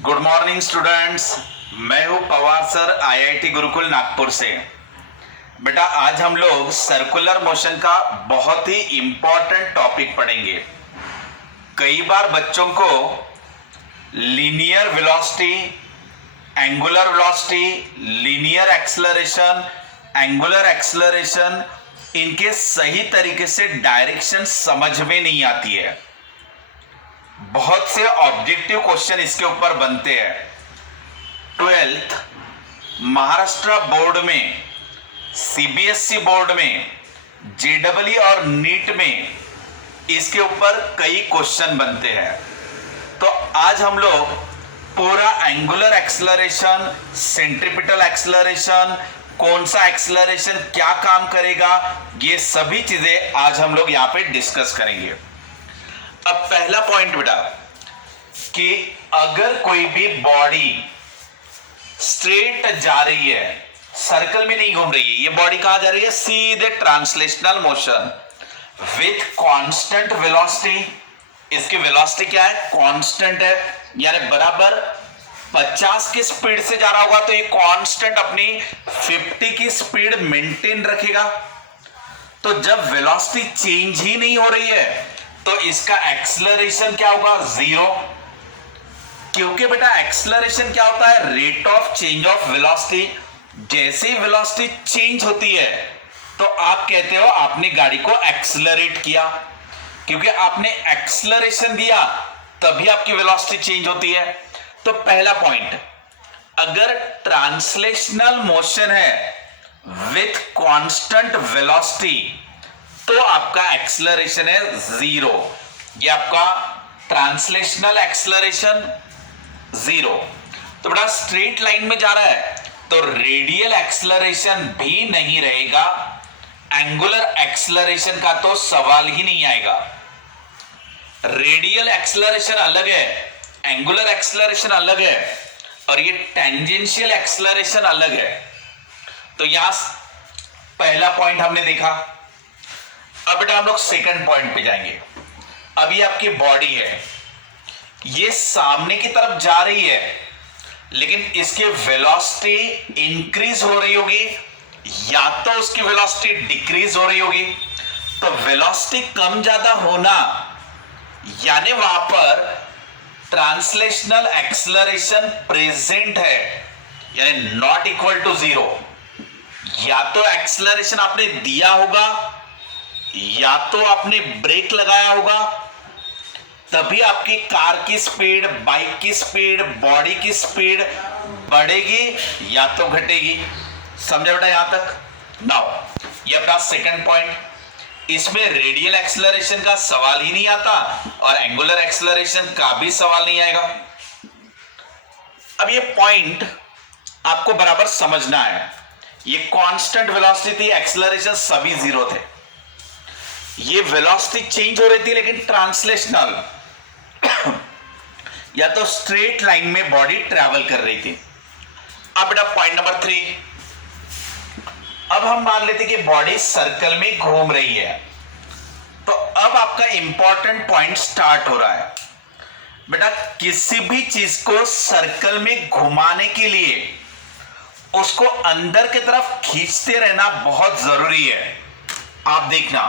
Good morning students. मैं हूं Pawar sir, IIT Gurukul Nagpur से। बेटा आज हम लोग सर्कुलर मोशन का बहुत ही इंपॉर्टेंट टॉपिक पढ़ेंगे। कई बार बच्चों को linear velocity, angular velocity, linear acceleration, angular acceleration, इनके सही तरीके से डायरेक्शन समझ में नहीं आती है। बहुत से ऑब्जेक्टिव क्वेश्चन इसके ऊपर बनते हैं। 12th महाराष्ट्र बोर्ड में, सीबीएसई बोर्ड में, जेडब्ल्यू और नीट में इसके ऊपर कई क्वेश्चन बनते हैं। तो आज हम लोग पूरा एंगुलर एक्सेलरेशन, सेंट्रीपिटल एक्सेलरेशन, कौन सा एक्सेलरेशन क्या काम करेगा, ये सभी चीजें आज हम लोग यहां पे डिस्कस करेंगे। अब पहला पॉइंट बेटा कि अगर कोई भी बॉडी स्ट्रेट जा रही है, सर्कल में नहीं घूम रही है, ये बॉडी कहां जा रही है? सीधे translational motion with constant velocity. इसकी वेलोसिटी क्या है? कांस्टेंट है, यानी बराबर 50 की स्पीड से जा रहा होगा तो ये कांस्टेंट अपनी 50 की स्पीड मेंटेन रखेगा। तो जब वेलोसिटी चेंज ही नहीं हो रही है तो इसका एक्सेलरेशन क्या होगा? जीरो। क्योंकि बेटा एक्सेलरेशन क्या होता है? Rate of change of velocity. जैसे ही वेलोसिटी चेंज होती है तो आप कहते हो आपने गाड़ी को एक्सेलरेट किया, क्योंकि आपने एक्सेलरेशन दिया तभी आपकी वेलोसिटी चेंज होती है। तो पहला पॉइंट, अगर ट्रांसलेशनल मोशन है विथ कांस्टेंट वेलोसिटी तो आपका एक्सेलरेशन है जीरो। ये आपका ट्रांसलेशनल एक्सेलरेशन जीरो। तो बेटा स्ट्रेट लाइन में जा रहा है तो रेडियल एक्सेलरेशन भी नहीं रहेगा, एंगुलर एक्सेलरेशन का तो सवाल ही नहीं आएगा। रेडियल एक्सेलरेशन अलग है, एंगुलर एक्सेलरेशन अलग है, और ये टेंजेंशियल एक्सेलरेशन अलग है। तो यहां पहला पॉइंट हमने देखा। अब बेटा हम लोग सेकंड पॉइंट पे जाएंगे। अब ये आपकी बॉडी है, ये सामने की तरफ जा रही है, लेकिन इसकी वेलोसिटी इंक्रीज हो रही होगी या तो उसकी वेलोसिटी डिक्रीज हो रही होगी। तो वेलोसिटी कम ज्यादा होना यानी वहां पर ट्रांसलेशनल एक्सेलरेशन प्रेजेंट है, यानी नॉट इक्वल टू जीरो। या तो एक्सेलरेशन आपने दिया होगा या तो आपने ब्रेक लगाया होगा, तभी आपकी कार की स्पीड, बाइक की स्पीड, बॉडी की स्पीड बढ़ेगी या तो घटेगी। समझे बेटा यहां तक? नाउ ये अपना सेकंड पॉइंट। इसमें रेडियल एक्सेलरेशन का सवाल ही नहीं आता और एंगुलर एक्सेलरेशन का भी सवाल नहीं आएगा। अब ये पॉइंट आपको बराबर समझना है। ये कांस्टेंट वेलोसिटी थी, एक्सेलरेशन सभी जीरो थे। ये वेलोसिटी चेंज हो रही थी लेकिन ट्रांसलेशनल या तो स्ट्रेट लाइन में बॉडी ट्रैवल कर रही थी। अब बेटा पॉइंट नंबर 3, अब हम मान लेते कि बॉडी सर्कल में घूम रही है। तो अब आपका इंपॉर्टेंट पॉइंट स्टार्ट हो रहा है। बेटा किसी भी चीज को सर्कल में घुमाने के लिए उसको अंदर की तरफ खींचते रहना बहुत जरूरी है। आप देखना,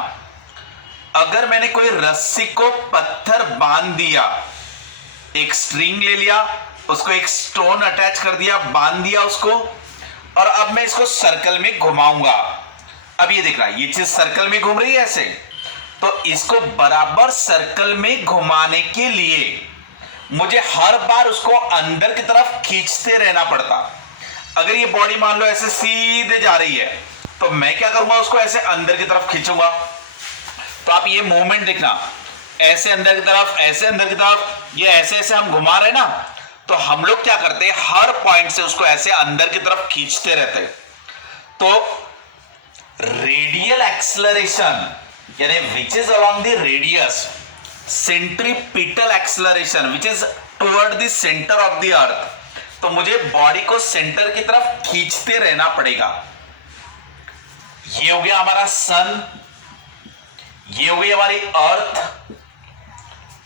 अगर मैंने कोई रस्सी को पत्थर बांध दिया, एक स्ट्रिंग ले लिया, उसको एक स्टोन अटैच कर दिया, बांध दिया उसको, और अब मैं इसको सर्कल में घुमाऊंगा। अब ये देखना, ये चीज सर्कल में घूम रही है ऐसे, तो इसको बराबर सर्कल में घुमाने के लिए मुझे हर बार उसको अंदर की तरफ खींचते रहना पड़ता। अगर ये बॉडी मान लो ऐसे सीधे जा रही है तो मैं क्या करूंगा? उसको ऐसे अंदर की तरफ खींचूंगा। तो आप ये मूवमेंट देखना, ऐसे अंदर की तरफ, ऐसे अंदर की तरफ, ये ऐसे ऐसे हम घुमा रहे ना, तो हम लोग क्या करते हैं? हर पॉइंट से उसको ऐसे अंदर की तरफ खींचते रहते हैं। तो रेडियल एक्सेलरेशन यानी विच is along the radius, centripetal acceleration which is toward the centre of the earth. तो मुझे बॉडी को सेंटर की तरफ खींचते रहना पड़ेगा। ये हो गया हमारा सन, ये हो गई हमारी अर्थ।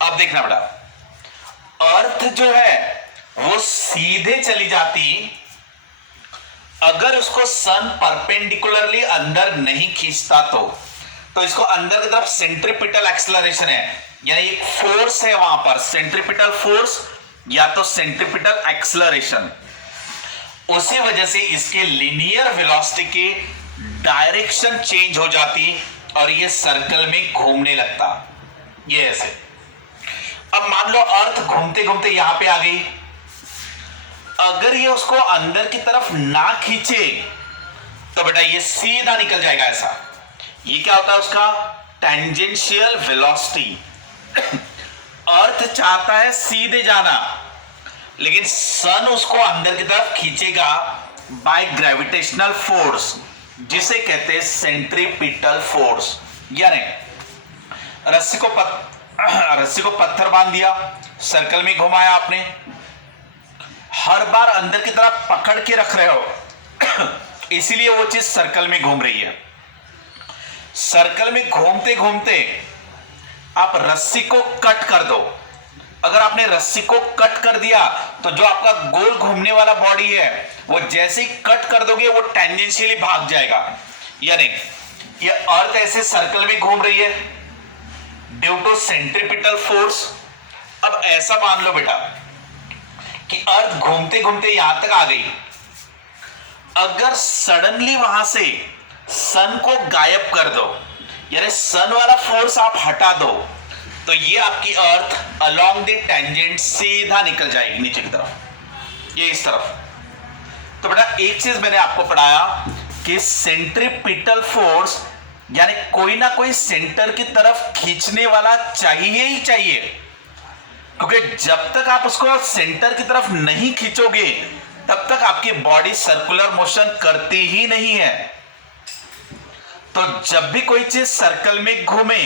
अब देखना बेटा, अर्थ जो है वो सीधे चली जाती, अगर उसको सन परपेंडिकुलरली अंदर नहीं खींचता तो इसको अंदर की तरफ सेंट्रीपिटल एक्सेलरेशन है, यानी एक फोर्स है वहां पर, सेंट्रीपिटल फोर्स या तो सेंट्रीपिटल एक्सेलरेशन, उसी वजह से इसके लीनियर वेलोसिटी की डायरेक्शन चेंज हो जाती और ये सर्कल में घूमने लगता, ये ऐसे। अब मान लो अर्थ घूमते घूमते यहां पे आ गई, अगर ये उसको अंदर की तरफ ना खींचे तो बेटा ये सीधा निकल जाएगा ऐसा। ये क्या होता है उसका टेंजेंशियल वेलोसिटी। अर्थ चाहता है सीधे जाना, लेकिन सन उसको अंदर की तरफ खींचेगा बाय ग्रेविटेशनल फोर्स, जिसे कहते हैं सेंट्रीपिटल फोर्स। यानी रस्सी को पत्थर बांध दिया, सर्कल में घुमाया आपने, हर बार अंदर की तरफ पकड़ के रख रहे हो, इसीलिए वो चीज सर्कल में घूम रही है। सर्कल में घूमते घूमते आप रस्सी को कट कर दो, अगर आपने रस्सी को कट कर दिया तो जो आपका गोल घूमने वाला बॉडी है वो जैसे ही कट कर दोगे वो टेंजेंशियली भाग जाएगा। यानी ये अर्थ ऐसे सर्कल में घूम रही है ड्यू टू सेंट्रीपिटल फोर्स। अब ऐसा मान लो बेटा कि अर्थ घूमते घूमते यहां तक आ गई, अगर सडनली वहां से सन को गायब कर दो, यानी सन वाला फोर्स आप हटा दो, तो ये आपकी अर्थ अलोंग द टेंजेंट सीधा निकल जाएगी नीचे की तरफ, ये इस तरफ। तो बेटा एक चीज मैंने आपको पढ़ाया कि सेंट्रीपिटल फोर्स यानी कोई ना कोई सेंटर की तरफ खींचने वाला चाहिए ही चाहिए, क्योंकि जब तक आप उसको सेंटर की तरफ नहीं खींचोगे तब तक आपकी बॉडी सर्कुलर मोशन करती ही नहीं है। तो जब भी कोई चीज सर्कल में घूमे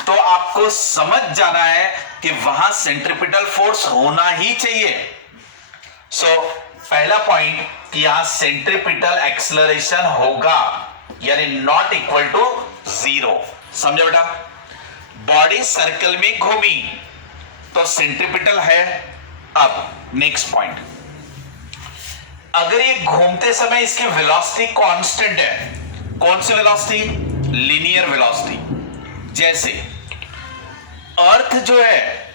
तो आपको समझ जाना है कि वहां सेंट्रीपिटल फोर्स होना ही चाहिए। सो पहला पॉइंट कि यहां सेंट्रीपिटल एक्सेलरेशन होगा, यानी नॉट इक्वल टू 0। समझो बेटा, बॉडी सर्कल में घूमी तो सेंट्रीपिटल है। अब नेक्स्ट पॉइंट, अगर ये घूमते समय इसकी वेलोसिटी कांस्टेंट है, कौन सी वेलोसिटी? Linear velocity. जैसे अर्थ जो है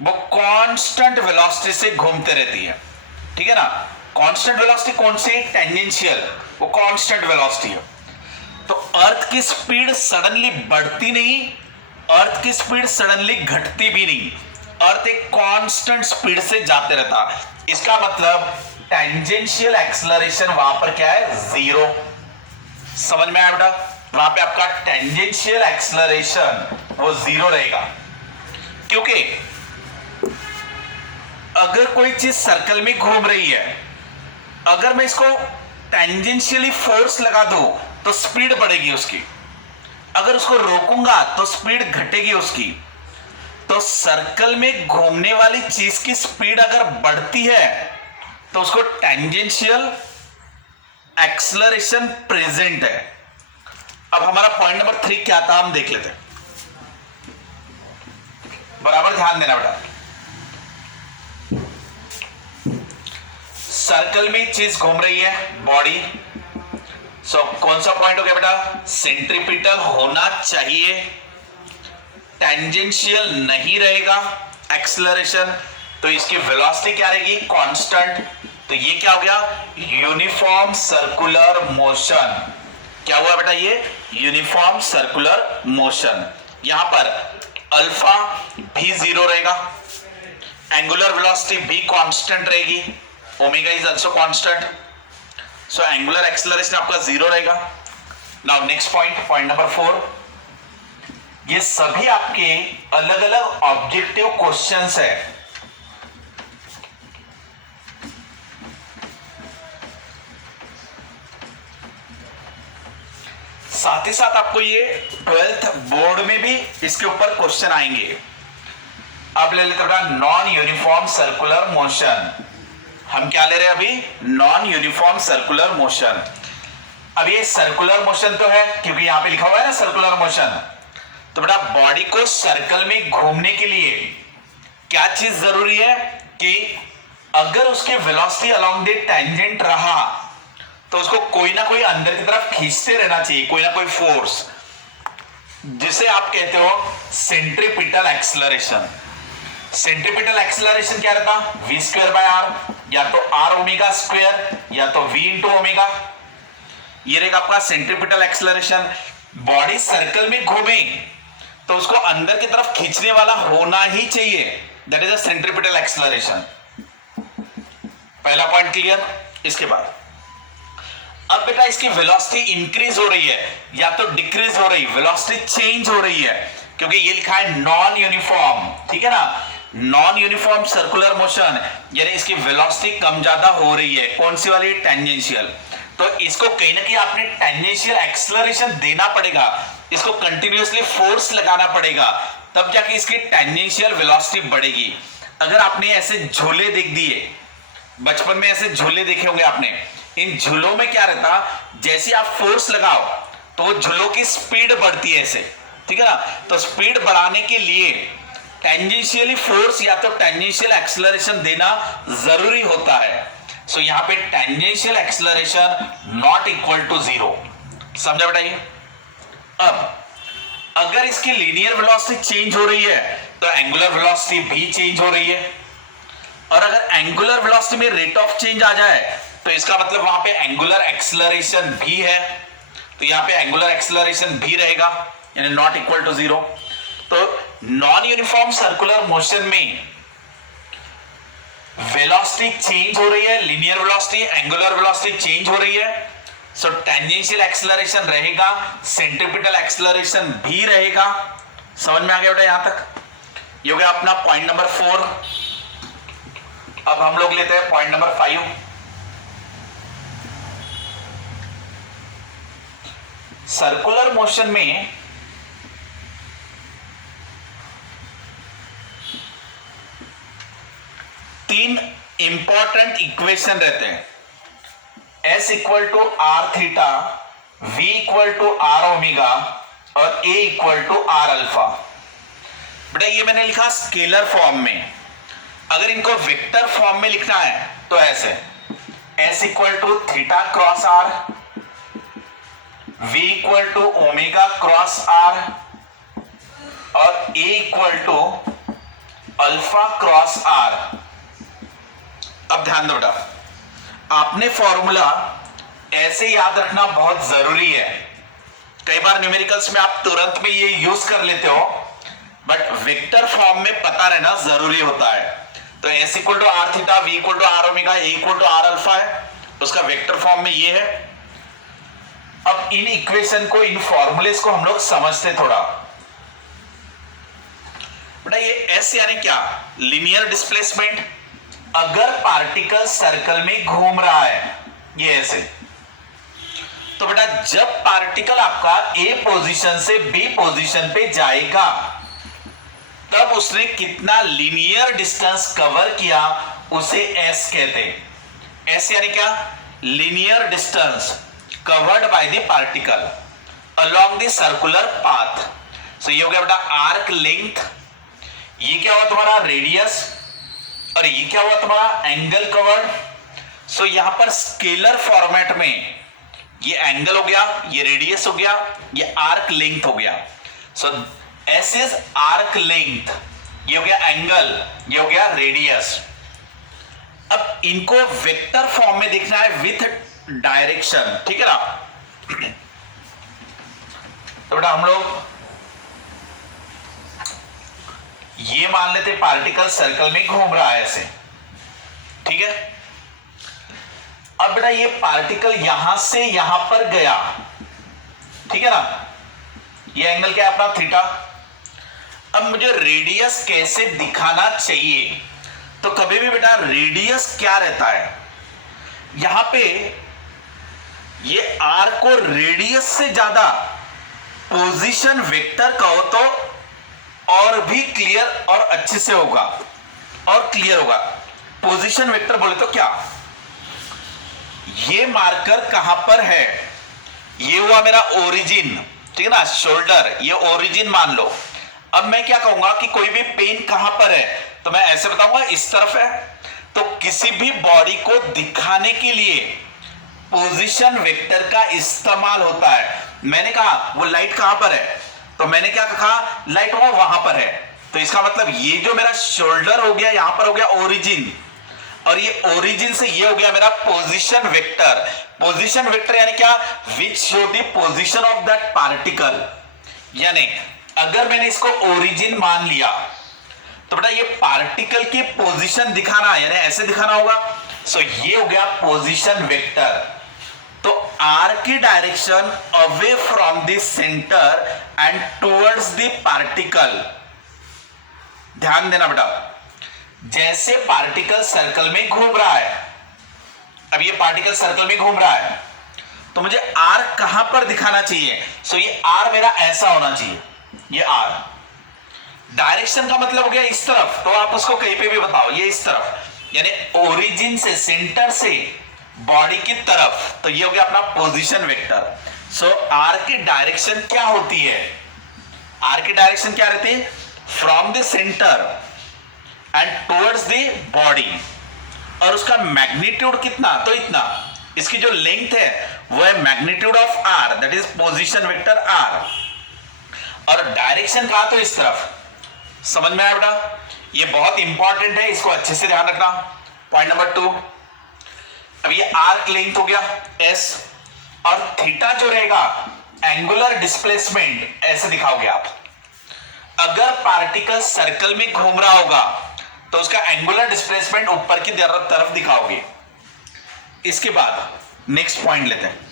वो कांस्टेंट वेलोसिटी से घूमते रहती है, ठीक है ना। कांस्टेंट वेलोसिटी कौन सी? टेंजेंशियल, वो कांस्टेंट वेलोसिटी है। तो अर्थ की स्पीड सडनली बढ़ती नहीं, अर्थ की स्पीड सडनली घटती भी नहीं, अर्थ एक कांस्टेंट स्पीड से जाते रहता। इसका मतलब टेंजेंशियल एक्सेलरेशन वहां पर क्या है? 0। समझ में आया बेटा? वहां पे आपका टेंजेंशियल एक्सेलरेशन वो 0 रहेगा, क्योंकि अगर कोई चीज सर्कल में घूम रही है, अगर मैं इसको टेंजेंशियली फोर्स लगा दूं तो स्पीड बढ़ेगी उसकी, अगर उसको रोकूंगा तो स्पीड घटेगी उसकी। तो सर्कल में घूमने वाली चीज की स्पीड अगर बढ़ती है तो उसको टेंजेंशियल एक्सेलरेशन प्रेजेंट है। अब हमारा पॉइंट नंबर 3 क्या था हम देख लेते हैं, बराबर ध्यान देना बेटा। सर्कल में चीज घूम रही है बॉडी, सो कौन सा पॉइंट हो गया बेटा? सेंट्रीपिटल होना चाहिए, टेंजेंशियल नहीं रहेगा एक्सेलरेशन, तो इसकी वेलोसिटी क्या रहेगी? कांस्टेंट। तो ये क्या हो गया? Uniform circular motion. क्या हुआ बेटा? ये यूनिफॉर्म सर्कुलर मोशन। यहां पर अल्फा भी 0 रहेगा, एंगुलर वेलोसिटी भी कांस्टेंट रहेगी, omega is also constant, so angular acceleration आपका 0 रहेगा। Now next point, point number 4, ये सभी आपके अलग अलग ऑब्जेक्टिव क्वेश्चंस है। साथ ही साथ आपको ये 12th बोर्ड में भी इसके ऊपर क्वेश्चन आएंगे। अब ले लेते हैं नॉन यूनिफॉर्म सर्कुलर मोशन। हम क्या ले रहे हैं अभी? Non uniform circular motion. अब ये सर्कुलर मोशन तो है क्योंकि यहां पे लिखा हुआ है ना सर्कुलर मोशन। तो बेटा बॉडी को सर्कल में घूमने के लिए क्या चीज जरूरी है? कि अगर उसके वेलोसिटी अलोंग द टेंजेंट रहा तो उसको कोई ना कोई अंदर की तरफ खींचते रहना चाहिए, कोई ना कोई फोर्स, जिसे आप कहते हो सेंट्रीपिटल एक्सेलरेशन। सेंट्रीपिटल एक्सेलरेशन क्या रहता? v स्क्वायर बाय आर, या तो r ओमेगा स्क्वायर या तो v इंटू ओमेगा। ये रहेगा आपका सेंट्रीपिटल एक्सेलरेशन। बॉडी सर्कल में घूमे तो उसको अंदर की तरफ खींचने वाला होना ही चाहिए, that is a centripetal acceleration. पहला पॉइंट क्लियर। इसके बाद अब बेटा इसकी वेलोसिटी इंक्रीज हो रही है या तो डिक्रीज हो रही, वेलोसिटी चेंज हो रही है, क्योंकि ये लिखा है नॉन यूनिफॉर्म, ठीक है ना, नॉन यूनिफॉर्म सर्कुलर मोशन, यानी इसकी वेलोसिटी कम ज्यादा हो रही है। कौन सी वाली? टेंजेंशियल। तो इसको कहीं ना कहीं आपने टेंजेंशियल एक्सेलरेशन देना पड़ेगा, इसको कंटिन्यूअसली फोर्स लगाना पड़ेगा, तब जाके इसकी टेंजेंशियल वेलोसिटी बढ़ेगी। अगर आपने ऐसे झूले देख दिए, बचपन में ऐसे झूले देखे होंगे आपने, इन झूलों में क्या रहता, जैसे आप फोर्स लगाओ तो वो झूलों की स्पीड बढ़ती है ऐसे, ठीक है ना। तो स्पीड बढ़ाने के लिए टेंजेंशियली फोर्स या तो टेंजेंशियल एक्सेलरेशन देना जरूरी होता है। सो यहां पे tangential acceleration not equal to 0। समझा बताइए। अब अगर इसकी लीनियर वेलोसिटी चेंज हो रही है तो एंगुलर वेलोसिटी भी चेंज हो रही है, और अगर एंगुलर वेलोसिटी में रेट ऑफ चेंज आ जाए तो इसका मतलब वहां पे एंगुलर एक्सेलरेशन भी है, तो यहां पे एंगुलर एक्सेलरेशन भी रहेगा, यानी नॉट इक्वल टू 0। तो नॉन यूनिफॉर्म सर्कुलर मोशन में वेलोसिटी चेंज हो रही है, linear velocity, angular velocity change हो रही है, सो टेंजेंशियल एक्सेलरेशन रहेगा, सेंट्रीपिटल एक्सेलरेशन भी रहेगा। समझ में आ गया बेटा यहां तक? ये हो गया अपना पॉइंट नंबर 4। अब हम लोग लेते हैं पॉइंट नंबर 5। सर्कुलर मोशन में तीन इंपॉर्टेंट इक्वेशन रहते हैं, S equal to r theta, V equal to r omega और A equal to r alpha. बेटा ये मैंने लिखा स्केलर फॉर्म में, अगर इनको वेक्टर फॉर्म में लिखना है तो ऐसे S equal to theta cross r, V equal to omega cross r और A equal to alpha cross r. अब ध्यान दो बेटा, आपने फॉर्मूला ऐसे याद रखना बहुत जरूरी है। कई बार न्यूमेरिकल्स में आप तुरंत में ये यूज कर लेते हो, बट वेक्टर फॉर्म में पता रहना जरूरी होता है। तो S equal to r theta, V equal to r omega, A equal to r alpha है, उसका वेक्टर फॉर्म में ये है। अब इन इक्वेशन को, इन फॉर्मूलेस को हम लोग समझते थोड़ा। बेटा ये S यानी क्या? Linear displacement. अगर पार्टिकल सर्कल में घूम रहा है, ये ऐसे, तो बेटा जब पार्टिकल आपका A पोजीशन से B पोजीशन पे जाएगा तब उसने कितना लीनियर डिस्टेंस कवर किया, उसे S कहते हैं। S यानी क्या? Linear distance covered by the particle along the circular path. So ये हो गया बेटा आर्क लेंथ, ये क्या हुआ तुम्हारा? रेडियस, और ये क्या हुआ तुम्हारा? Angle covered. सो यहां पर स्केलर फॉर्मेट में ये एंगल हो गया, ये रेडियस हो गया, ये आर्क लेंथ हो गया। सो S इज आर्क लेंथ, ये हो गया एंगल, ये हो गया रेडियस। अब इनको वेक्टर फॉर्म में देखना है विथ डायरेक्शन, ठीक है ना। तो बेटा हम लोग ये मान लेते पार्टिकल सर्कल में घूम रहा है ऐसे, ठीक है। अब बेटा ये पार्टिकल यहां से यहां पर गया, ठीक है ना, ये एंगल क्या है अपना? थीटा। अब मुझे रेडियस कैसे दिखाना चाहिए? तो कभी भी बेटा रेडियस क्या रहता है, यहां पे ये आर को रेडियस से ज्यादा पोजीशन वेक्टर कहो तो और भी क्लियर और अच्छे से होगा और क्लियर होगा। पोजीशन वेक्टर बोले तो क्या? ये मार्कर कहां पर है? ये हुआ मेरा ओरिजिन, ठीक है ना, शोल्डर, ये ओरिजिन मान लो। अब मैं क्या कहूंगा कि कोई भी पेन कहां पर है, तो मैं ऐसे बताऊंगा इस तरफ है। तो किसी भी बॉडी को दिखाने के लिए पोजीशन वेक्टर का इस्तेमाल होता है। मैंने कहा वो लाइट कहां पर है, तो मैंने क्या कहा, लाइट वो वहां पर है। तो इसका मतलब ये जो मेरा शोल्डर हो गया, यहां पर हो गया ओरिजिन, और ये ओरिजिन से ये हो गया मेरा पोजीशन वेक्टर। पोजीशन वेक्टर यानी क्या, which show the position of that particle. यानी अगर मैंने इसको ओरिजिन मान लिया तो बेटा ये पार्टिकल की पोजीशन दिखाना, यानी ऐसे दिखाना होगा। सो ये हो गया पोजीशन वेक्टर। तो आर की direction away from the centre and towards the particle. ध्यान देना बेटा, जैसे पार्टिकल सर्कल में घूम रहा है, अब ये पार्टिकल सर्कल में घूम रहा है, तो मुझे आर कहां पर दिखाना चाहिए। सो ये आर मेरा ऐसा होना चाहिए, ये आर। डायरेक्शन का मतलब हो गया इस तरफ, तो आप उसको कहीं पे भी बताओ, ये इस तरफ, यानी ओरिजिन से, सेंटर से बॉडी की तरफ। तो ये हो गया अपना पोजीशन वेक्टर। सो आर की डायरेक्शन क्या होती है, आर की डायरेक्शन क्या रहती है, from the centre and towards the body. और उसका मैग्नीट्यूड कितना, तो इतना। इसकी जो लेंथ है वो है magnitude of r, that is position vector r. और डायरेक्शन कहा, तो इस तरफ। समझ में आया बेटा, ये बहुत इंपॉर्टेंट है, इसको अच्छे से ध्यान रखना। पॉइंट नंबर 2, अब ये आर्क लेंथ हो गया एस, और थीटा जो रहेगा एंगुलर डिस्प्लेसमेंट, ऐसे दिखाओगे आप। अगर पार्टिकल सर्कल में घूम रहा होगा तो उसका एंगुलर डिस्प्लेसमेंट ऊपर की तरफ दिखाओगे। इसके बाद नेक्स्ट पॉइंट लेते हैं।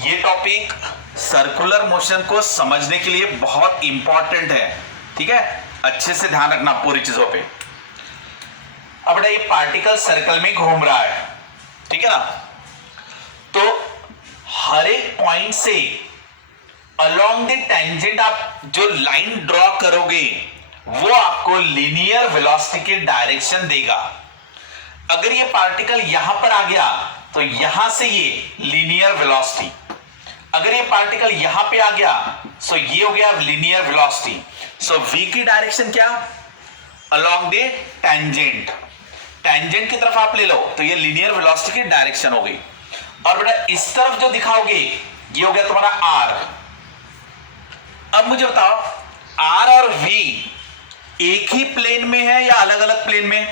ये टॉपिक सर्कुलर मोशन को समझने के लिए बहुत इंपॉर्टेंट है, ठीक है, अच्छे से ध्यान रखना पूरी चीजों पे। अब बेटा ये पार्टिकल सर्कल में घूम रहा है, ठीक है ना, तो हर एक पॉइंट से अलोंग द टेंजेंट आप जो लाइन ड्रॉ करोगे वो आपको लीनियर वेलोसिटी की डायरेक्शन देगा। अगर ये पार्टिकल यहां पर आ गया तो यहां से ये लीनियर वेलोसिटी, अगर ये पार्टिकल यहां पे आ गया सो ये हो गया लीनियर वेलोसिटी। सो v की डायरेक्शन क्या, अलोंग द टेंजेंट, टेंजेंट की तरफ आप ले लो तो ये लीनियर वेलोसिटी की डायरेक्शन हो गई। और बेटा इस तरफ जो दिखाओगे ये हो गया तुम्हारा r। अब मुझे बताओ r और v एक ही प्लेन में है या अलग अलग प्लेन में,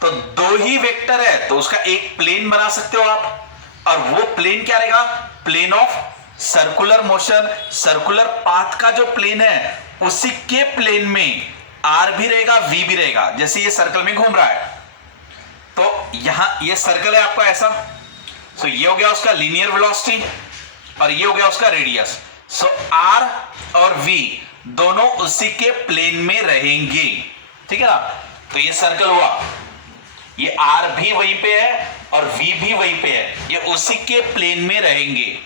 तो दो ही वेक्टर है तो उसका एक प्लेन बना सकते हो आप, और वो प्लेन क्या रहेगा, plane of circular motion. Circular path का जो प्लेन है उसी के प्लेन में r भी रहेगा, v भी रहेगा। जैसे ये सर्कल में घूम रहा है तो यहां ये सर्कल है आपका ऐसा, सो ये हो गया उसका लीनियर वेलोसिटी और ये हो गया उसका रेडियस। सो r और v दोनों उसी के प्लेन में रहेंगे, ठीक है ना। तो ये सर्कल हुआ, ये r भी वहीं पे है और v भी वहीं पे है, ये उसी के प्लेन में रहेंगे।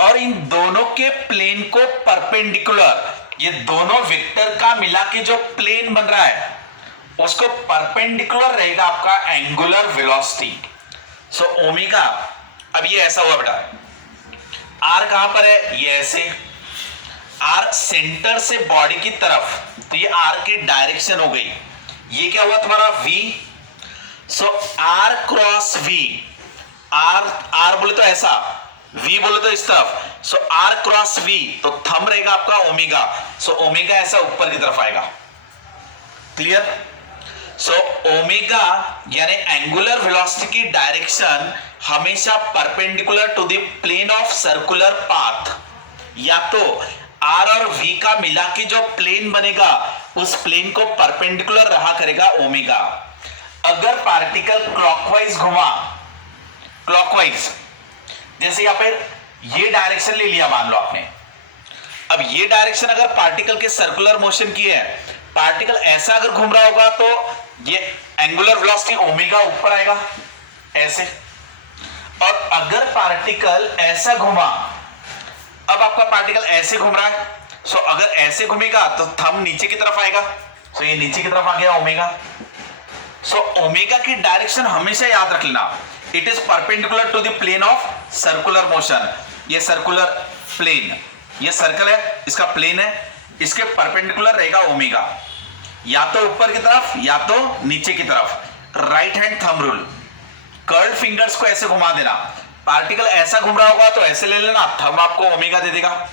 और इन दोनों के प्लेन को परपेंडिकुलर, ये दोनों वेक्टर का मिला के जो प्लेन बन रहा है उसको परपेंडिकुलर रहेगा आपका एंगुलर वेलोसिटी। सो ओमेगा, अब ये ऐसा हुआ बेटा, r कहां पर है, ये ऐसे, r सेंटर से बॉडी की तरफ, तो ये r की डायरेक्शन हो गई। ये क्या हुआ तुम्हारा v। सो r क्रॉस v, r बोले तो ऐसा, v बोले तो इस तरफ। सो r क्रॉस v, तो थंब रहेगा आपका ओमेगा। सो ओमेगा ऐसा ऊपर की तरफ आएगा, क्लियर। सो ओमेगा यानी एंगुलर वेलोसिटी की डायरेक्शन हमेशा perpendicular to the plane of circular path, या तो r और v का मिला के जो प्लेन बनेगा उस प्लेन को परपेंडिकुलर रहा करेगा ओमेगा। अगर पार्टिकल क्लॉकवाइज घुमा, क्लॉकवाइज, जैसे यहां पर ये डायरेक्शन ले लिया मान लो आपने, अब ये डायरेक्शन अगर पार्टिकल के सर्कुलर मोशन की है, पार्टिकल ऐसा अगर घूम रहा होगा तो ये एंगुलर वेलोसिटी ओमेगा ऊपर आएगा ऐसे। और अगर पार्टिकल ऐसा घुमा, अब आपका पार्टिकल ऐसे घूम रहा है, सो अगर ऐसे घूमेगा तो थंब नीचे की तरफ आएगा, सो ये नीचे की तरफ आ गया ओमेगा। सो ओमेगा की डायरेक्शन हमेशा याद रख लेना, it is perpendicular to the plane of circular motion, ये सर्कुलर प्लेन, ये सर्कल है, इसका प्लेन है, इसके परपेंडिकुलर रहेगा ओमेगा, या तो ऊपर की तरफ या तो नीचे की तरफ। Right hand thumb rule, curled fingers को ऐसे घुमा देना, पार्टिकल ऐसा घूम रहा होगा तो ऐसे ले लेना, थंब आपको ओमेगा दे देगा।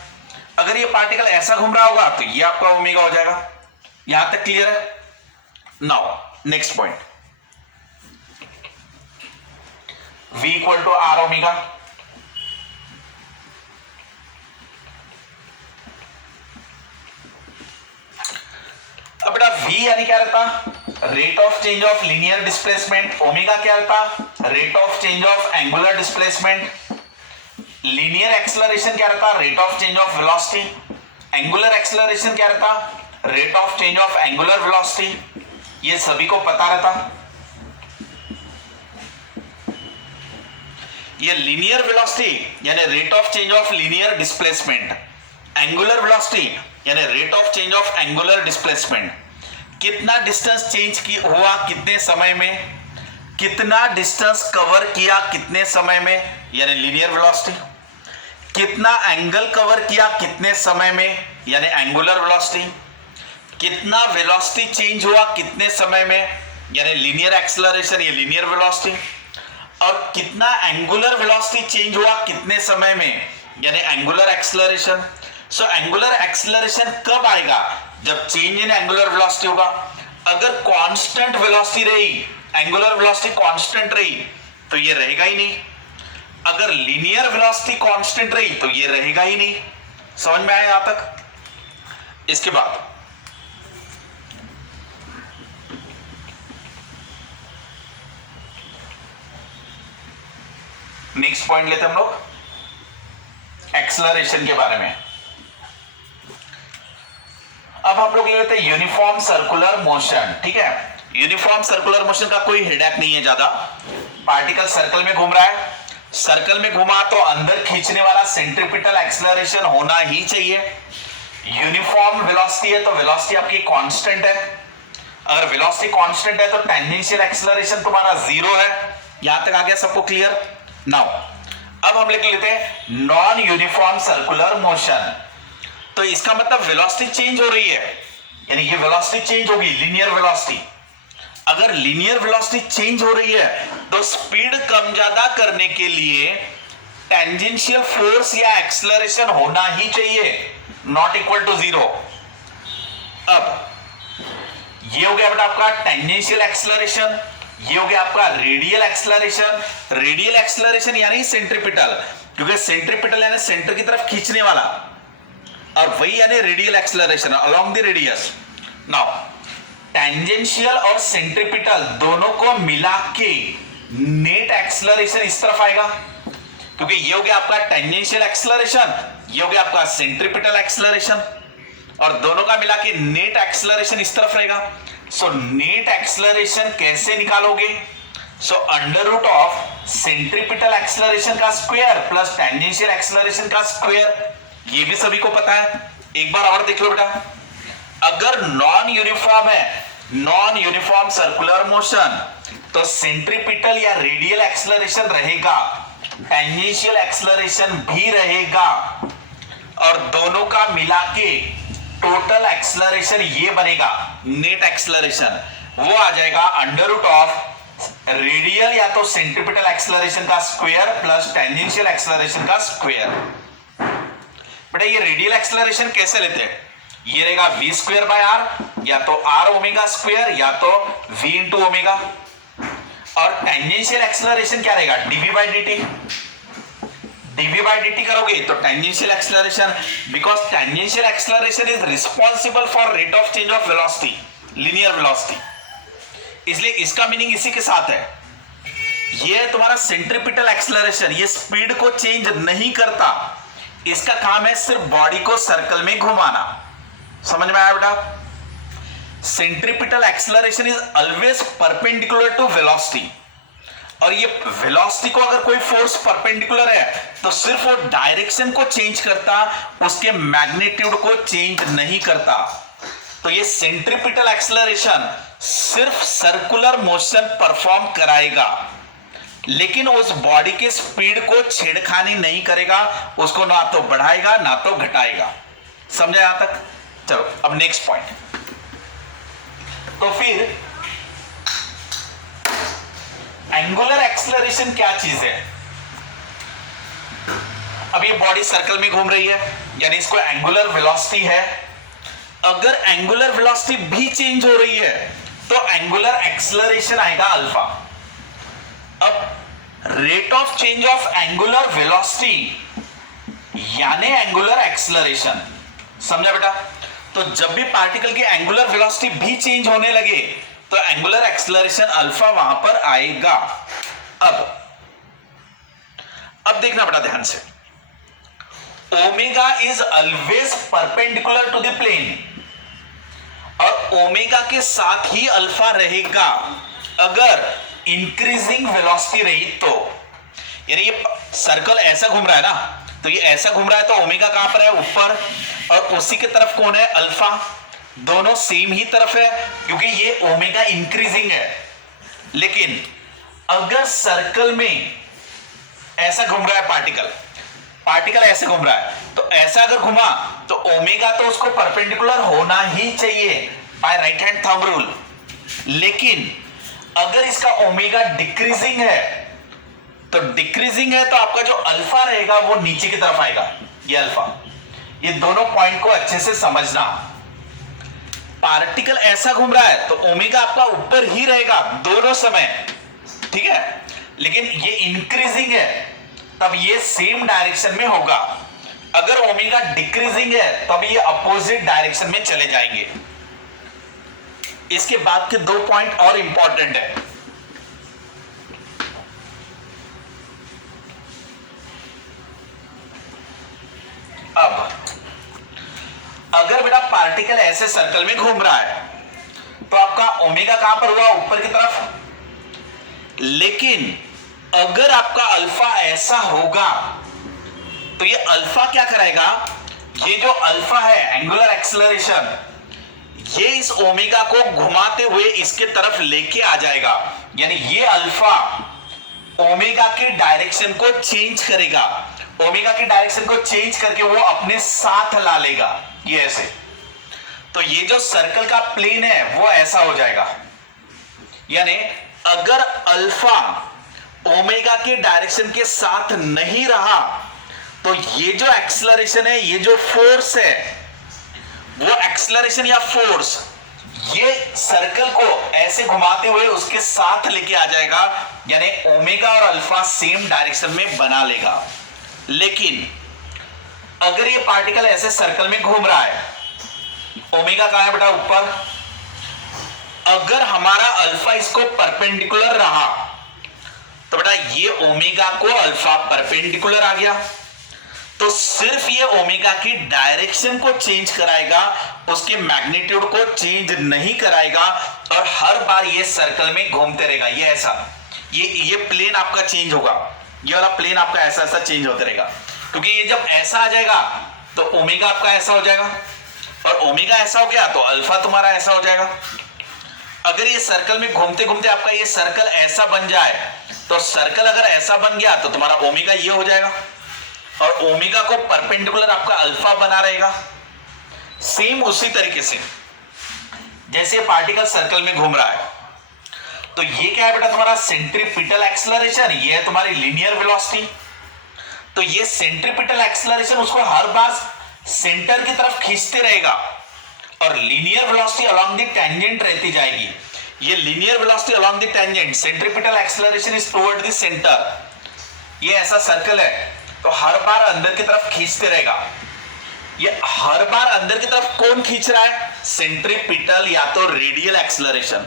अगर ये पार्टिकल ऐसा घूम रहा होगा तो ये आपका ओमेगा हो जाएगा। यहां तक क्लियर है? Now next point, V equal to r omega. अब बेटा V यानी क्या रहता? Rate of change of linear displacement. Omega क्या रहता? Rate of change of angular displacement. Linear acceleration क्या रहता? Rate of change of velocity. Angular acceleration क्या रहता? Rate of change of angular velocity. ये सभी को पता रहता। ये लीनियर वेलोसिटी यानी rate of change of linear displacement, angular velocity यानी rate of change of angular displacement. कितना डिस्टेंस चेंज की हुआ कितने समय में, कितना डिस्टेंस कवर किया कितने समय में यानी लीनियर वेलोसिटी, कितना एंगल कवर किया कितने समय में यानी एंगुलर वेलोसिटी, कितना वेलोसिटी चेंज हुआ कितने समय में यानी लीनियर एक्सेलरेशन या लीनियर वेलोसिटी, और कितना एंगुलर वेलोसिटी चेंज हुआ कितने समय में यानी angular acceleration. So angular acceleration कब आएगा? जब चेंज इन एंगुलर वेलोसिटी होगा। अगर कांस्टेंट वेलोसिटी रही, एंगुलर वेलोसिटी कांस्टेंट रही तो ये रहेगा ही नहीं। अगर लीनियर वेलोसिटी कांस्टेंट रही तो ये रहेगा ही नहीं। समझ में आया यहां तक? इसके बाद नेक्स्ट पॉइंट लेते हम लोग एक्सेलरेशन के बारे में। अब हम लोग लेते हैं यूनिफॉर्म सर्कुलर मोशन। ठीक है, यूनिफॉर्म सर्कुलर मोशन का कोई हेडेक नहीं है ज्यादा। पार्टिकल सर्कल में घूम रहा है, सर्कल में घुमा तो अंदर खींचने वाला सेंट्रीपिटल एक्सेलरेशन होना ही चाहिए। यूनिफॉर्म वेलोसिटी है तो वेलोसिटी आपकी कांस्टेंट है। अगर वेलोसिटी कांस्टेंट है तो टेंजेंशियल एक्सेलरेशन तुम्हारा जीरो है। यहां तक आ गया सबको क्लियर? नाउ अब हम लिख लेते हैं नॉन यूनिफॉर्म सर्कुलर मोशन। तो इसका मतलब वेलोसिटी चेंज हो रही है, यानी ये वेलोसिटी चेंज होगी, लीनियर वेलोसिटी। अगर लीनियर वेलोसिटी चेंज हो रही है तो स्पीड कम ज्यादा करने के लिए टेंजेंशियल फोर्स या एक्सेलरेशन होना ही चाहिए, नॉट इक्वल टू जीरो। अब ये हो गया बेटा आपका टेंजेंशियल एक्सेलरेशन, ये हो गया आपका रेडियल एक्सेलरेशन। रेडियल एक्सेलरेशन यानी सेंट्रीपिटल, क्योंकि सेंट्रीपिटल यानी सेंटर की तरफ खींचने वाला, और वही यानी radial acceleration along the radius. Now tangential और सेंट्रीपिटल दोनों को मिला के नेट एक्सेलरेशन इस तरफ आएगा, क्योंकि ये हो गया आपका टेंजेंशियल एक्सेलरेशन, ये हो गया आपका सेंट्रीपिटल एक्सेलरेशन, और दोनों का मिला के नेट एक्सेलरेशन इस तरफ रहेगा। सो नेट एक्सेलरेशन कैसे निकालोगे? So under root of centripetal acceleration का स्क्वायर प्लस टेंजेंशियल एक्सेलरेशन का स्क्वायर। ये भी सभी को पता है, एक बार और देख लो बेटा। अगर नॉन यूनिफॉर्म है, नॉन यूनिफॉर्म सर्कुलर मोशन, तो सेंट्रीपिटल या रेडियल एक्सेलरेशन रहेगा, टेंजेंशियल एक्सेलरेशन भी रहेगा, और दोनों का मिला के टोटल एक्सेलरेशन ये बनेगा नेट एक्सेलरेशन। वो आ जाएगा अंडर रूट ऑफ रेडियल या तो सेंट्रीपिटल एक्सेलरेशन का स्क्वायर प्लस टेंजेंशियल एक्सेलरेशन का स्क्वायर। बेटा ये रेडियल एक्सेलरेशन कैसे लेते हैं? ये रहेगा v स्क्वायर बाय आर, या तो r ओमेगा स्क्वायर या तो v इंटू ओमेगा। और टेंजेंशियल एक्सेलरेशन क्या रहेगा? dv by dt। dv by dt करोगे तो tangential acceleration, because tangential acceleration is responsible for rate of change of velocity, linear velocity, इसलिए इसका मीनिंग इसी के साथ है। ये तुम्हारा सेंट्रीपिटल एक्सेलरेशन ये स्पीड को चेंज नहीं करता, इसका काम है सिर्फ बॉडी को सर्कल में घुमाना। समझ में आया बेटा? Centripetal acceleration is always perpendicular to velocity, और ये वेलोसिटी को अगर कोई फोर्स परपेंडिकुलर है तो सिर्फ वो डायरेक्शन को चेंज करता, उसके मैग्नीट्यूड को चेंज नहीं करता। तो ये सेंट्रीपिटल एक्सेलरेशन सिर्फ सर्कुलर मोशन परफॉर्म कराएगा। लेकिन उस बॉडी के स्पीड को छेड़खानी नहीं करेगा, उसको ना तो बढ़ाएगा ना तो घटाएगा। समझा यहां तक? चलो अब नेक्स्ट पॉइंट। तो फिर एंगुलर एक्सेलरेशन क्या चीज है? अब ये बॉडी सर्कल में घूम रही है, यानी इसको एंगुलर वेलोसिटी है। अगर एंगुलर वेलोसिटी भी चेंज हो रही है तो एंगुलर एक्सेलरेशन आएगा अल्फा। अब rate of change of angular velocity यानी एंगुलर एक्सेलरेशन। समझा बेटा? तो जब भी पार्टिकल की एंगुलर वेलोसिटी भी चेंज होने लगे तो एंगुलर एक्सेलरेशन अल्फा वहां पर आएगा। अब देखना बेटा ध्यान से, omega is always perpendicular to the plane, और ओमेगा के साथ ही अल्फा रहेगा अगर इंक्रीजिंग वेलोसिटी रही तो। यानी ये सर्कल ऐसा घूम रहा है ना, तो ये ऐसा घूम रहा है तो ओमेगा कहां पर है? ऊपर, और उसी के तरफ कौन है? अल्फा। दोनों सेम ही तरफ है क्योंकि ये ओमेगा इंक्रीजिंग है। लेकिन अगर सर्कल में ऐसा घूम रहा है पार्टिकल ऐसे घूम रहा है, तो ऐसा अगर घुमा तो ओमेगा तो उसको परपेंडिकुलर होना ही चाहिए by right hand thumb rule. लेकिन अगर इसका ओमेगा डिक्रीजिंग है तो आपका जो अल्फा रहेगा वो नीचे की तरफ आएगा, ये अल्फा। ये दोनों पॉइंट को अच्छे से समझना। पार्टिकल ऐसा घूम रहा है तो ओमेगा आपका ऊपर ही रहेगा दोनों समय, ठीक है? लेकिन ये इंक्रीजिंग है तब ये सेम डायरेक्शन में होगा। अगर ओमेगा डिक्रीजिंग है तब ये अपोजिट डायरेक्शन में चले जाएंगे। इसके बाद के 2 पॉइंट और इंपॉर्टेंट है। अब अगर बेटा पार्टिकल ऐसे सर्कल में घूम रहा है तो आपका ओमेगा कहां पर हुआ? ऊपर की तरफ। लेकिन अगर आपका अल्फा ऐसा होगा तो ये अल्फा क्या करेगा? ये जो अल्फा है एंगुलर एक्सेलरेशन, ये इस ओमेगा को घुमाते हुए इसके तरफ लेके आ जाएगा। यानी ये अल्फा ओमेगा की डायरेक्शन को चेंज करेगा, ओमेगा की डायरेक्शन को चेंज करके वो अपने साथ ला लेगा, ये ऐसे। तो ये जो सर्कल का प्लेन है वो ऐसा हो जाएगा। यानी अगर अल्फा ओमेगा के डायरेक्शन के साथ नहीं रहा तो ये जो एक्सेलरेशन है, ये जो फोर्स है, वो एक्सेलरेशन या फोर्स ये सर्कल को ऐसे घुमाते हुए उसके साथ लेके आ जाएगा। यानी ओमेगा और अल्फा सेम डायरेक्शन में बना लेगा। लेकिन अगर ये पार्टिकल ऐसे सर्कल में घूम रहा है, ओमेगा कहां है बेटा? ऊपर। अगर हमारा अल्फा इसको परपेंडिकुलर रहा तो बेटा ये ओमेगा को अल्फा परपेंडिकुलर आ गया, तो सिर्फ ये ओमेगा की डायरेक्शन को चेंज कराएगा, उसके मैग्नीट्यूड को चेंज नहीं कराएगा, और हर बार ये सर्कल में घूमते रहेगा। ये ऐसा, ये प्लेन आपका चेंज होगा, ये वाला प्लेन आपका ऐसा ऐसा चेंज होता रहेगा। क्योंकि ये जब ऐसा आ जाएगा तो ओमेगा आपका ऐसा हो जाएगा, और ओमेगा ऐसा हो गया तो अल्फा तुम्हारा ऐसा हो जाएगा। अगर ये सर्कल में घूमते घूमते आपका ये सर्कल ऐसा बन जाए, तो सर्कल अगर ऐसा बन गया तो तुम्हारा ओमेगा ये हो जाएगा, और ओमेगा को परपेंडिकुलर आपका अल्फा बना रहेगा। सेम उसी तरीके से जैसे पार्टिकल सर्कल में घूम रहा है, तो ये क्या है बेटा? तुम्हारा सेंट्रीपिटल एक्सेलरेशन, ये है तुम्हारी लीनियर वेलोसिटी। तो ये सेंट्रीपिटल एक्सेलरेशन उसको हर बार सेंटर की तरफ खींचते रहेगा, और linear velocity along the tangent रहती जाएगी। ये linear velocity along the tangent, centripetal acceleration is toward the centre. ये ऐसा सर्कल है तो हर बार अंदर की तरफ खींचते रहेगा। ये हर बार अंदर की तरफ कौन खींच रहा है? सेंट्रीपिटल या तो रेडियल एक्सेलरेशन,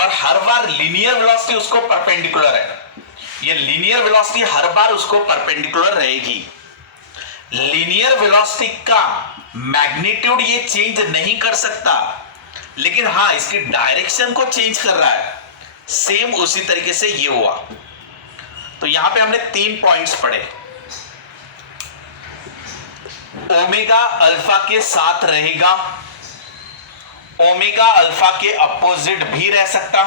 और हर बार लीनियर वेलोसिटी उसको परपेंडिकुलर है। ये लीनियर वेलोसिटी हर बार उसको परपेंडिकुलर रहेगी। लीनियर वेलोसिटी का मैग्नीट्यूड ये चेंज नहीं कर सकता, लेकिन हां इसकी डायरेक्शन को चेंज कर रहा है। सेम उसी तरीके से ये हुआ। तो यहां पे हमने 3 पॉइंट्स पढ़े। ओमेगा अल्फा के साथ रहेगा, ओमेगा अल्फा के अपोजिट भी रह सकता,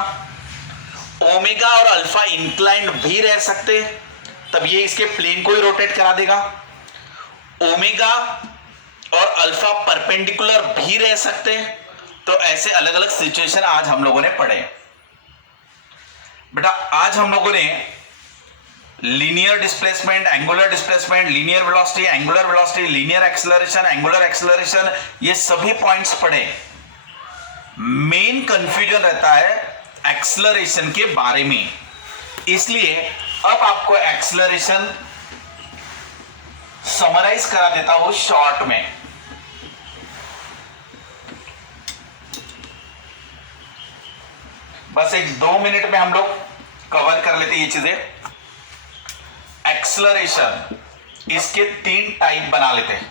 ओमेगा और अल्फा इंक्लाइंड भी रह सकते, तब ये इसके प्लेन को ही रोटेट करा देगा। ओमेगा और अल्फा परपेंडिकुलर भी रह सकते, तो ऐसे अलग अलग सिचुएशन आज हम लोगों ने पढ़े। बेटा आज हम लोगों ने linear displacement, angular displacement, linear velocity, angular velocity, linear acceleration, angular acceleration, ये सभी पॉइंट्स पढ़े। मेन कंफ्यूजन रहता है एक्सेलरेशन के बारे में, इसलिए अब आपको एक्सेलरेशन समराइज करा देता हूं शॉर्ट में। बस एक 2 मिनट में हम लोग कवर कर लेते ये चीजें। एक्सेलरेशन, इसके 3 टाइप बना लेते हैं।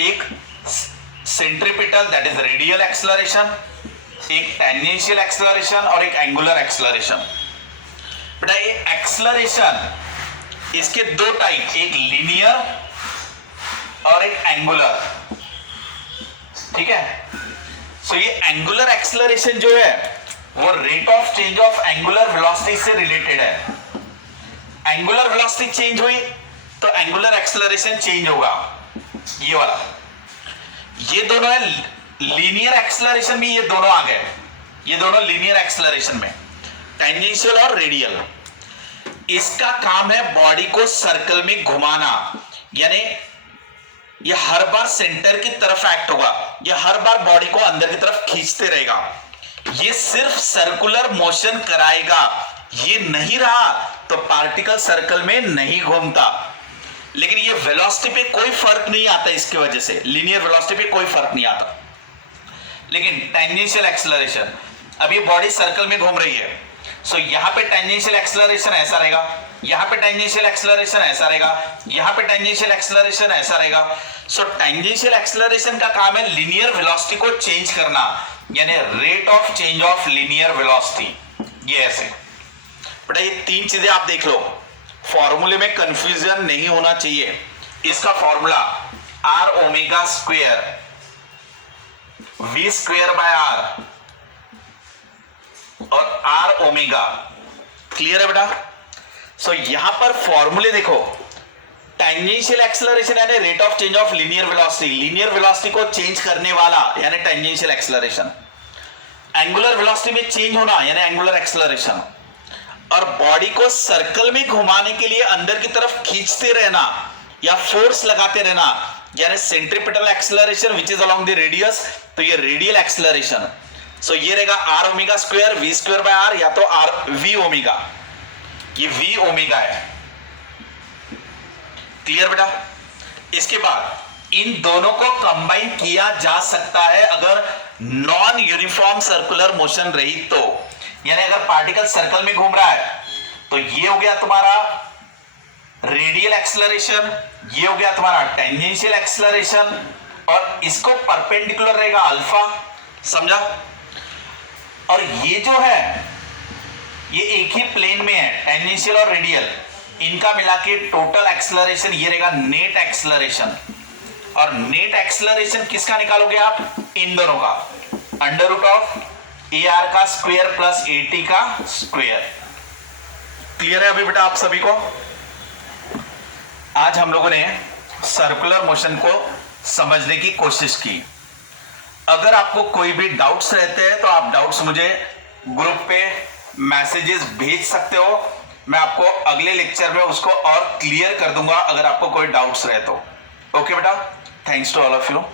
एक centripetal that is radial acceleration, एक टेंजेंशियल एक्सेलरेशन और एक एंगुलर एक्सेलरेशन। बेटा ये एक्सेलरेशन, इसके 2 टाइप, एक लीनियर और एक एंगुलर, ठीक है। सो ये एंगुलर एक्सेलरेशन जो है वो rate of change of angular velocity से रिलेटेड है। एंगुलर वेलोसिटी चेंज हुई तो एंगुलर एक्सेलरेशन चेंज होगा, ये वाला। ये दोनों है लीनियर एक्सेलरेशन में, ये दोनों आ गए, ये दोनों लीनियर एक्सेलरेशन में, टेंजेंशियल और रेडियल। इसका काम है बॉडी को सर्कल में घुमाना, यानी ये हर बार सेंटर की तरफ एक्ट होगा, ये हर बार बॉडी को अंदर की तरफ खींचते रहेगा, ये सिर्फ सर्कुलर मोशन कराएगा। ये नहीं रहा तो पार्टिकल सर्कल में नहीं घूमता। लेकिन ये वेलोसिटी पे कोई फर्क नहीं आता, इसकी वजह से लीनियर वेलोसिटी पे कोई फर्क नहीं आता। लेकिन टेंजेंशियल एक्सेलरेशन, अब ये बॉडी सर्कल में घूम रही है, सो यहां पे टेंजेंशियल एक्सेलरेशन ऐसा रहेगा, यहां पे टेंजेंशियल एक्सेलरेशन ऐसा रहेगा, यहां पे टेंजेंशियल एक्सेलरेशन ऐसा रहेगा। सो टेंजेंशियल एक्सेलरेशन का काम है लीनियर वेलोसिटी को चेंज करना, यानी rate of change of linear velocity. ये ऐसे बेटा ये 3 चीजें आप देख लो, फॉर्मूले में कंफ्यूजन नहीं होना चाहिए। इसका formula r omega square v square by r और आर ओमेगा, क्लियर है बेटा। सो यहां पर फॉर्मूले देखो, टेंजेंशियल एक्सेलरेशन यानी rate of change of linear velocity, linear velocity को चेंज करने वाला यानी टेंजेंशियल एक्सेलरेशन, एंगुलर वेलोसिटी में चेंज होना यानी एंगुलर एक्सेलरेशन, और बॉडी को सर्कल में घुमाने के लिए अंदर की तरफ खींचते रहना या फोर्स लगाते रहना यानी centripetal acceleration which is along the radius, तो ये रेडियल एक्सेलरेशन। सो ये रहेगा r omega square v square by r, या तो आर वी ओमेगा, ये वी ओमेगा है, क्लियर बेटा। इसके बाद इन दोनों को कंबाइन किया जा सकता है अगर नॉन यूनिफॉर्म सर्कुलर मोशन रही तो, यानी अगर पार्टिकल सर्कल में घूम रहा है तो ये हो गया तुम्हारा रेडियल एक्सेलरेशन, ये हो गया तुम्हारा टेंजेंशियल एक्सेलरेशन, और इसको परपेंडिकुलर रहेगा अल्फा, समझा। और ये जो है ये एक ही प्लेन में है, टेंजेंशियल और रेडियल, इनका मिला के टोटल एक्सेलरेशन ये रहेगा नेट एक्सेलरेशन। और नेट एक्सेलरेशन किसका निकालोगे आप, इन दोनों का, under root of a r का स्क्वायर प्लस ए टी का स्क्वायर। क्लियर है अभी बेटा आप सभी को। आज हम लोगों ने सर्कुलर मोशन को समझने की कोशिश की। अगर आपको कोई भी डाउट्स रहते हैं तो आप डाउट्स मुझे ग्रुप पे मैसेजेस भेज सकते हो, मैं आपको अगले लेक्चर में उसको और क्लियर कर दूंगा अगर आपको कोई डाउट्स रहे तो। ओके बेटा, thanks to all of you.